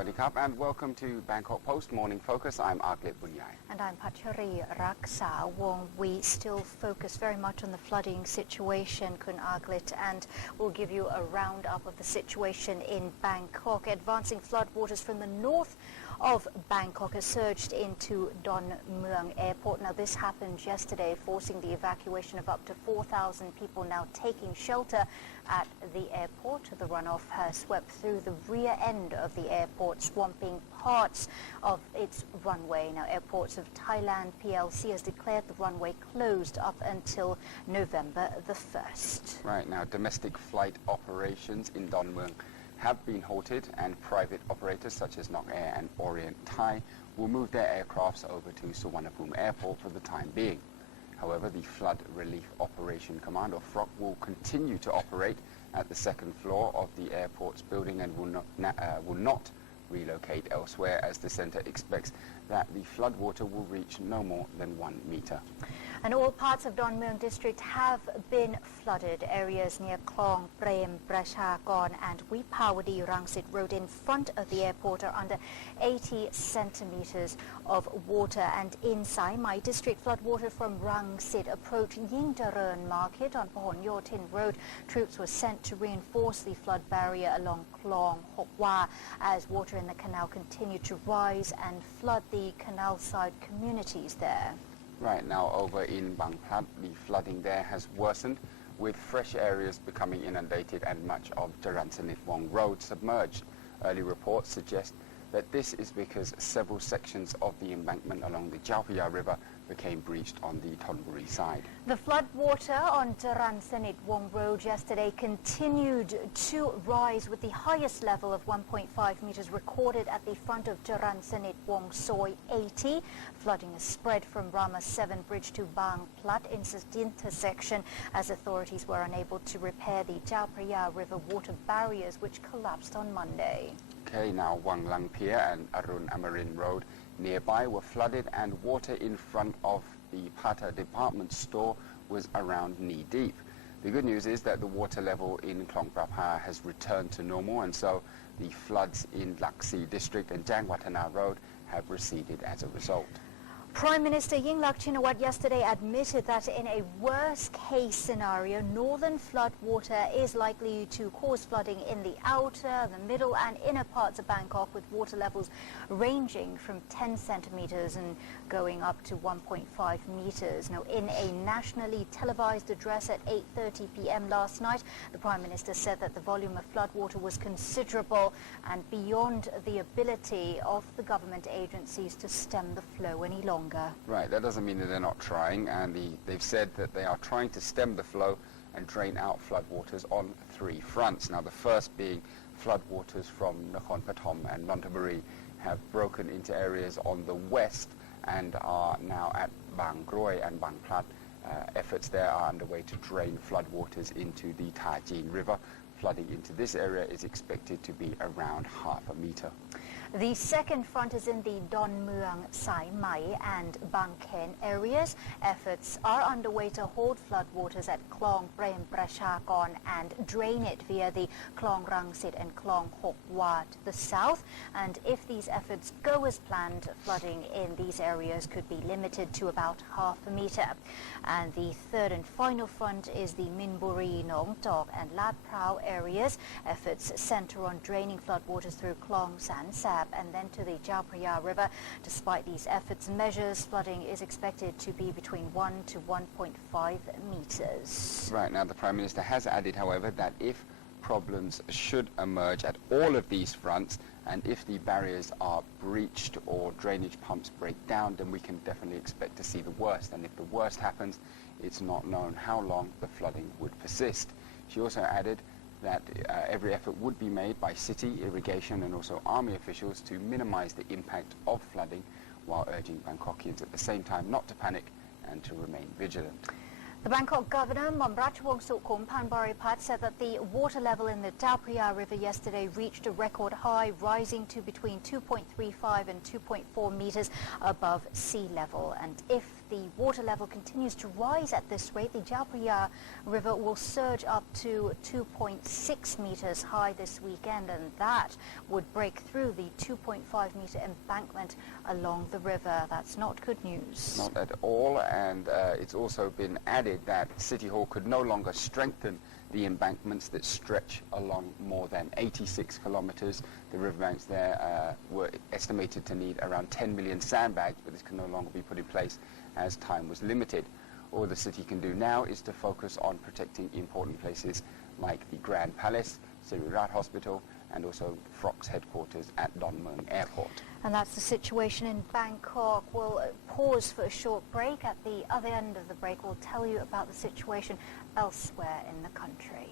Swadikap and welcome to Bangkok Post Morning Focus. I'm Aglit Bunyai. And I'm Pachari Raksa Wong. We still focus very much on the flooding situation, Kun Aglit, and we'll give you a roundup of the situation in Bangkok. Advancing floodwaters from the north of Bangkok has surged into Don Mueang Airport. Now, this happened yesterday, forcing the evacuation of up to 4,000 people now taking shelter at the airport. The runoff has swept through the rear end of the airport, swamping parts of its runway. Now, Airports of Thailand PLC has declared the runway closed up until November the 1st. Right now, domestic flight operations in Don Mueang have been halted, and private operators such as Nok Air and Orient Thai will move their aircrafts over to Suvarnabhumi Airport for the time being. However, the Flood Relief Operation Command, or FROC, will continue to operate at the second floor of the airport's building and will not relocate elsewhere, as the centre expects that the floodwater will reach no more than 1 metre. And all parts of Don Mueang district have been flooded. Areas near Klong Prem Prachakon and Wipawadi Rangsit Road in front of the airport are under 80 centimetres of water. And in Sai Mai district, floodwater from Rangsit approached Yingdaran Market on Pahon Yotin Road. Troops were sent to reinforce the flood barrier along Klong Hokwa as water in the canal continued to rise and flood the canal side communities there. Right now, over in Bang Plat, the flooding there has worsened, with fresh areas becoming inundated and much of Jaransanit Wong Road submerged. Early reports suggest that this is because several sections of the embankment along the Chao Phraya River became breached on the Thonburi side. The flood water on Jaransanit Wong Road yesterday continued to rise, with the highest level of 1.5 metres recorded at the front of Jaransanit Wong Soi 80. Flooding has spread from Rama 7 Bridge to Bang Plat intersection as authorities were unable to repair the Chao Phraya River water barriers, which collapsed on Monday. Okay, now Wang Lang Pier and Arun Amarin Road nearby were flooded, and water in front of the Pata department store was around knee-deep. The good news is that the water level in Klong Prapha has returned to normal, and so the floods in Laksi district and Jangwatana Road have receded as a result. Prime Minister Yingluck Shinawatra yesterday admitted that in a worst-case scenario, northern flood water is likely to cause flooding in the outer, the middle and inner parts of Bangkok, with water levels ranging from 10 centimetres and going up to 1.5 metres. Now, in a nationally televised address at 8:30 p.m. last night, the Prime Minister said that the volume of flood water was considerable and beyond the ability of the government agencies to stem the flow any longer. Right, that doesn't mean that they're not trying, and they've said that they are trying to stem the flow and drain out floodwaters on 3 fronts. Now, the first being floodwaters from Nakhon Pathom and Nonthaburi have broken into areas on the west and are now at Bang Groi and Bang Plat. Efforts there are underway to drain floodwaters into the Tajin River. Flooding into this area is expected to be around half a metre. The second front is in the Don Mueang, Sai Mai and Bang Khen areas. Efforts are underway to hold floodwaters at Klong Prem Prachakon and drain it via the Klong Rangsit and Klong Hokwa to the south. And if these efforts go as planned, flooding in these areas could be limited to about half a metre. And the third and final front is the Minburi, Nong Tok and Lat Prao areas. Efforts centre on draining floodwaters through Klong San Sap and then to the Chao Phraya River. Despite these efforts and measures, flooding is expected to be between 1 to 1.5 metres. Right, now the Prime Minister has added, however, that if problems should emerge at all of these fronts, and if the barriers are breached or drainage pumps break down, then we can definitely expect to see the worst. And if the worst happens, it's not known how long the flooding would persist. She also added that every effort would be made by city, irrigation and also army officials to minimize the impact of flooding, while urging Bangkokians at the same time not to panic and to remain vigilant. The Bangkok Governor, Mom Ratchawong Sukkum Panbaripat, said that the water level in the Chao Phraya River yesterday reached a record high, rising to between 2.35 and 2.4 metres above sea level. And if the water level continues to rise at this rate, the Chao Phraya River will surge up to 2.6 meters high this weekend, and that would break through the 2.5-meter embankment along the river. That's not good news. Not at all, and it's also been added that City Hall could no longer strengthen the embankments that stretch along more than 86 kilometers. The riverbanks there were estimated to need around 10 million sandbags, but this can no longer be put in place as time was limited. All the city can do now is to focus on protecting important places like the Grand Palace, Sirirat Hospital, and also Froc's headquarters at Don Mueang Airport. And that's the situation in Bangkok. We'll pause for a short break. At the other end of the break, we'll tell you about the situation elsewhere in the country.